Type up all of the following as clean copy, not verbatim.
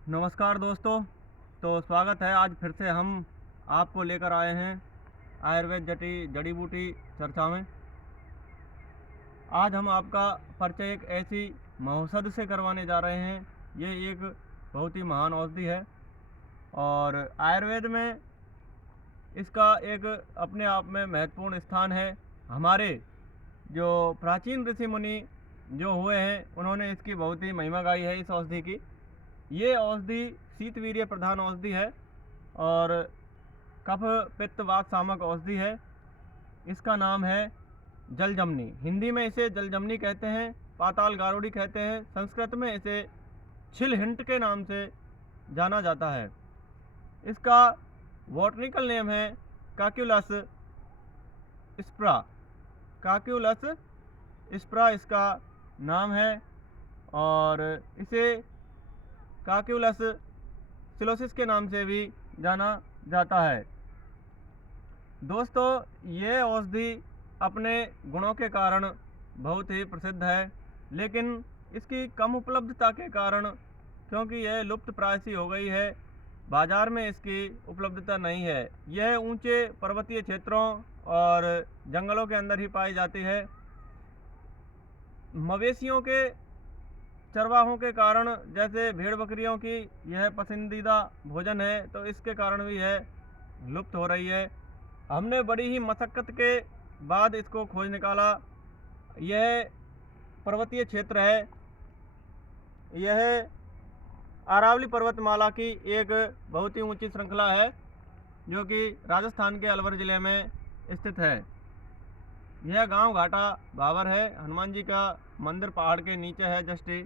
नमस्कार दोस्तों। तो स्वागत है। आज फिर से हम आपको लेकर आए हैं आयुर्वेद जड़ी बूटी चर्चा में। आज हम आपका परिचय एक ऐसी महौषध से करवाने जा रहे हैं। ये एक बहुत ही महान औषधि है और आयुर्वेद में इसका एक अपने आप में महत्वपूर्ण स्थान है। हमारे जो प्राचीन ऋषि मुनि जो हुए हैं उन्होंने इसकी बहुत ही महिमा गाई है इस औषधि की। ये औषधि शीतवीर्य प्रधान औषधि है और कफ पित्त वात शामक औषधि है। इसका नाम है जलजमनी। हिंदी में इसे जलजमनी कहते हैं, पाताल गारुड़ी कहते हैं। संस्कृत में इसे छिलहिंट के नाम से जाना जाता है। इसका बॉटनिकल नेम है काक्यूलस स्प्रा। काक्यूलस स्प्रा इसका नाम है और इसे काक्यूलस सिलोसिस के नाम से भी जाना जाता है। दोस्तों, ये औषधि अपने गुणों के कारण बहुत ही प्रसिद्ध है, लेकिन इसकी कम उपलब्धता के कारण, क्योंकि यह लुप्त प्राय सी हो गई है, बाज़ार में इसकी उपलब्धता नहीं है। यह ऊंचे पर्वतीय क्षेत्रों और जंगलों के अंदर ही पाई जाती है। मवेशियों के चरवाहों के कारण, जैसे भेड़ बकरियों की यह पसंदीदा भोजन है, तो इसके कारण भी यह लुप्त हो रही है। हमने बड़ी ही मशक्क़त के बाद इसको खोज निकाला। यह पर्वतीय क्षेत्र है। यह अरावली पर्वतमाला की एक बहुत ही ऊंची श्रृंखला है जो कि राजस्थान के अलवर ज़िले में स्थित है। यह गांव घाटा भावर है। हनुमान जी का मंदिर पहाड़ के नीचे है जस्ट ही।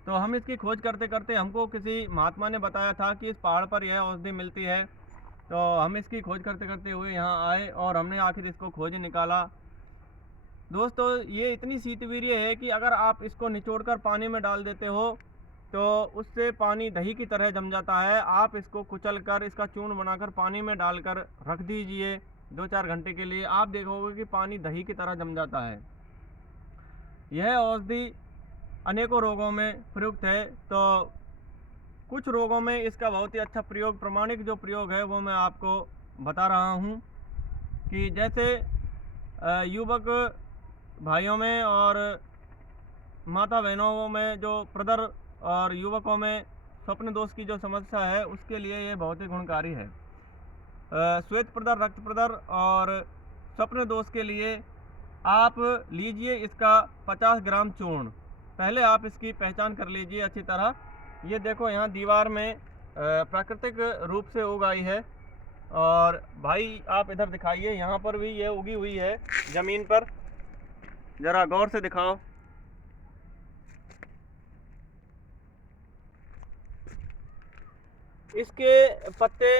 तो हम इसकी खोज करते करते, हमको किसी महात्मा ने बताया था कि इस पहाड़ पर यह औषधि मिलती है। तो हम इसकी खोज करते करते हुए यहाँ आए और हमने आखिर इसको खोज निकाला। दोस्तों, ये इतनी शीतवीर्य है कि अगर आप इसको निचोड़कर पानी में डाल देते हो तो उससे पानी दही की तरह जम जाता है। आप इसको कुचल कर इसका चूर्ण बनाकर पानी में डालकर रख दीजिए 2-4 घंटे के लिए। आप देखोगे कि पानी दही की तरह जम जाता है। यह औषधि अनेकों रोगों में प्रयुक्त है। तो कुछ रोगों में इसका बहुत ही अच्छा प्रयोग, प्रमाणिक जो प्रयोग है वो मैं आपको बता रहा हूँ कि जैसे युवक भाइयों में और माता बहनों में जो प्रदर और युवकों में स्वप्न दोष की जो समस्या है, उसके लिए ये बहुत ही गुणकारी है। श्वेत प्रदर, रक्त प्रदर और स्वप्न दोष के लिए आप लीजिए इसका 50 ग्राम चूर्ण। पहले आप इसकी पहचान कर लीजिए अच्छी तरह। ये देखो, यहाँ दीवार में प्राकृतिक रूप से उगाई है। और भाई आप इधर दिखाइए, यहाँ पर भी ये उगी हुई है ज़मीन पर। ज़रा गौर से दिखाओ। इसके पत्ते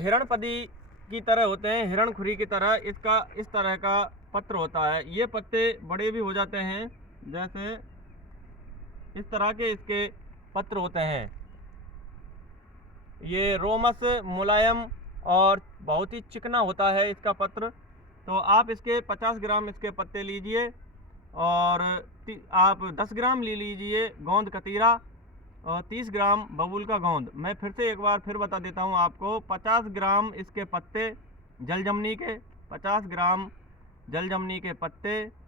हिरणपदी की तरह होते हैं, हिरणखुरी की तरह। इसका इस तरह का पत्र होता है। ये पत्ते बड़े भी हो जाते हैं, जैसे इस तरह के इसके पत्र होते हैं। ये रोमस मुलायम और बहुत ही चिकना होता है इसका पत्र। तो आप इसके 50 ग्राम इसके पत्ते लीजिए और आप 10 ग्राम ले लीजिए गोंद कतीरा और 30 ग्राम बबूल का गोंद। मैं फिर से एक बार फिर बता देता हूँ आपको। 50 ग्राम इसके पत्ते जलजमनी के, 50 ग्राम जलजमनी के पत्ते,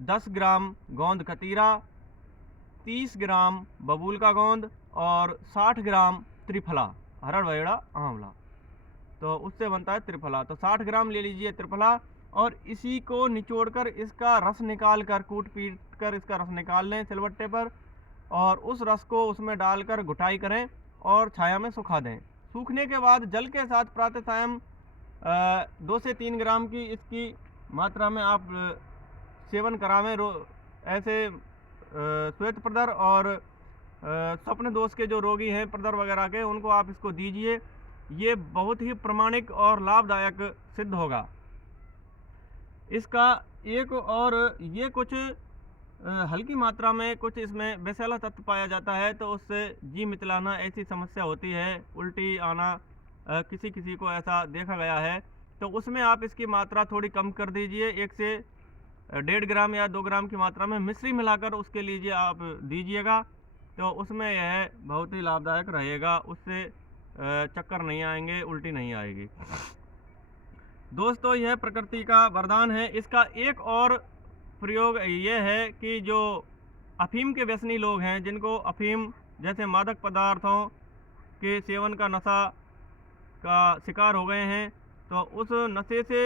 10 ग्राम गोंद कतीरा, 30 ग्राम बबूल का गोंद और 60 ग्राम त्रिफला, हरड़ वैड़ा आंवला। तो उससे बनता है त्रिफला। तो 60 ग्राम ले लीजिए त्रिफला और इसी को निचोड़कर इसका रस निकाल कर, कूट पीट कर इसका रस निकाल लें सिलबट्टे पर और उस रस को उसमें डालकर घुटाई करें और छाया में सुखा दें। सूखने के बाद जल के साथ प्रातः सायं 2 से 3 ग्राम की इसकी मात्रा में आप सेवन करावें। ऐसे श्वेत प्रदर और स्वप्न दोष के जो रोगी हैं प्रदर वगैरह के, उनको आप इसको दीजिए। ये बहुत ही प्रामाणिक और लाभदायक सिद्ध होगा। इसका एक और ये कुछ हल्की मात्रा में कुछ इसमें वैसेला तत्व पाया जाता है, तो उससे जी मितलाना ऐसी समस्या होती है, उल्टी आना, किसी किसी को ऐसा देखा गया है। तो उसमें आप इसकी मात्रा थोड़ी कम कर दीजिए। 1 से 1.5 ग्राम या 2 ग्राम की मात्रा में मिश्री मिलाकर उसके लीजिए आप दीजिएगा। तो उसमें यह बहुत ही लाभदायक रहेगा, उससे चक्कर नहीं आएंगे, उल्टी नहीं आएगी। दोस्तों यह प्रकृति का वरदान है। इसका एक और प्रयोग ये है कि जो अफीम के व्यसनी लोग हैं, जिनको अफीम जैसे मादक पदार्थों के सेवन का नशा का शिकार हो गए हैं, तो उस नशे से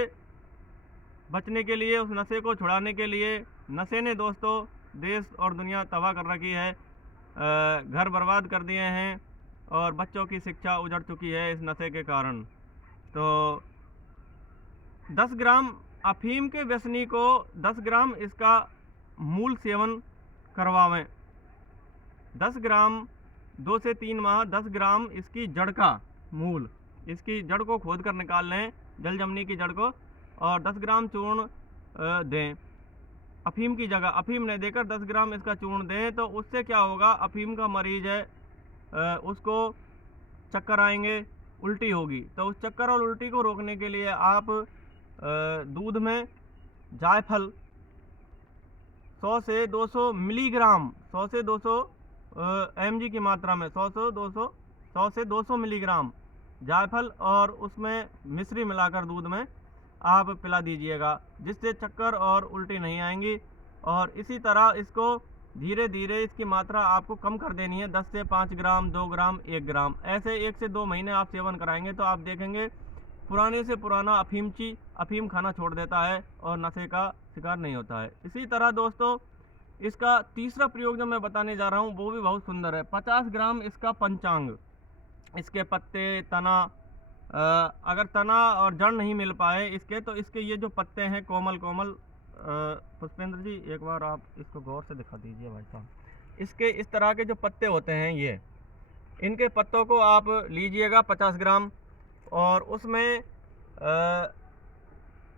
बचने के लिए, उस नशे को छुड़ाने के लिए, नशे ने दोस्तों देश और दुनिया तबाह कर रखी है, घर बर्बाद कर दिए हैं और बच्चों की शिक्षा उजड़ चुकी है इस नशे के कारण। तो 10 ग्राम अफीम के व्यसनी को 10 ग्राम इसका मूल सेवन करवावें। 10 ग्राम 2 से 3 माह 10 ग्राम इसकी जड़ का मूल, इसकी जड़ को खोद कर निकाल लें, जल जमनी की जड़ को, और 10 ग्राम चूर्ण दें अफीम की जगह। अफीम नहीं देकर 10 ग्राम इसका चूर्ण दें, तो उससे क्या होगा, अफीम का मरीज है उसको चक्कर आएंगे, उल्टी होगी। तो उस चक्कर और उल्टी को रोकने के लिए आप दूध में जायफल 100 से 200 मिलीग्राम, 100 से 200 mg की मात्रा में 100 से 200 मिलीग्राम जायफल और उसमें मिश्री मिलाकर दूध में आप पिला दीजिएगा, जिससे चक्कर और उल्टी नहीं आएंगी। और इसी तरह इसको धीरे धीरे इसकी मात्रा आपको कम कर देनी है, 10 से 5 ग्राम, 2 ग्राम, 1 ग्राम, ऐसे 1 से 2 महीने आप सेवन कराएंगे तो आप देखेंगे पुराने से पुराना अफीम खाना छोड़ देता है और नशे का शिकार नहीं होता है। इसी तरह दोस्तों इसका तीसरा प्रयोग जो मैं बताने जा रहा हूँ वो भी बहुत सुंदर है। 50 ग्राम इसका पंचांग, इसके पत्ते, तना, अगर तना और जड़ नहीं मिल पाए इसके, तो इसके ये जो पत्ते हैं कोमल कोमल, पुष्पेंद्र जी एक बार आप इसको गौर से दिखा दीजिए भाई साहब, इसके इस तरह के जो पत्ते होते हैं ये, इनके पत्तों को आप लीजिएगा 50 ग्राम, और उसमें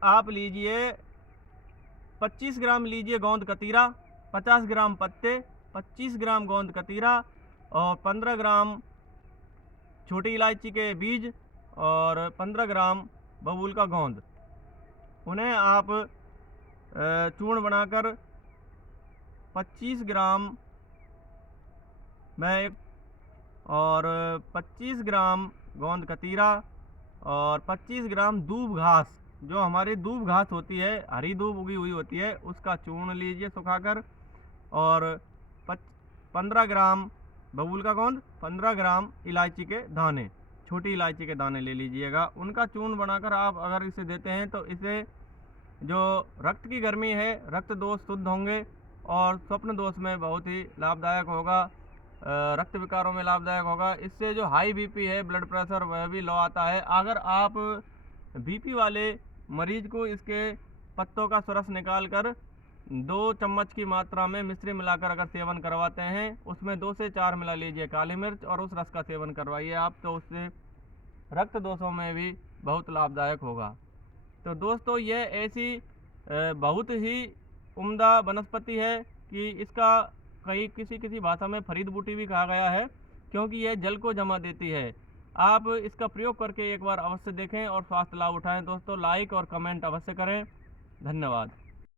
आप लीजिए 25 ग्राम लीजिए गोंद कतीरा, 50 ग्राम पत्ते, 25 ग्राम गोंद कतीरा और 15 ग्राम छोटी इलायची के बीज और 15 ग्राम बबूल का गोंद। उन्हें आप चूर्ण बनाकर 25 ग्राम में और 25 ग्राम गोंद कतीरा और 25 ग्राम दूब घास, जो हमारी दूब घास होती है, हरी दूब उगी हुई होती है, उसका चूर्ण लीजिए सुखाकर, और 15 ग्राम बबूल का गोंद, 15 ग्राम इलायची के दाने, छोटी इलायची के दाने ले लीजिएगा। उनका चूर्ण बनाकर आप अगर इसे देते हैं तो इसे जो रक्त की गर्मी है, रक्त दोष शुद्ध होंगे और स्वप्न दोष में बहुत ही लाभदायक होगा, रक्त विकारों में लाभदायक होगा। इससे जो हाई बीपी है, ब्लड प्रेशर, वह भी लो आता है। अगर आप बीपी वाले मरीज को इसके पत्तों का रस निकाल कर 2 चम्मच की मात्रा में मिश्री मिलाकर अगर सेवन करवाते हैं, उसमें 2 से 4 मिला लीजिए काली मिर्च और उस रस का सेवन करवाइए आप, तो उससे रक्त दोषों में भी बहुत लाभदायक होगा। तो दोस्तों ये ऐसी बहुत ही उम्दा वनस्पति है कि इसका किसी भाषा में फरीद बूटी भी कहा गया है, क्योंकि यह जल को जमा देती है। आप इसका प्रयोग करके एक बार अवश्य देखें और स्वास्थ्य लाभ उठाएं। दोस्तों लाइक और कमेंट अवश्य करें। धन्यवाद।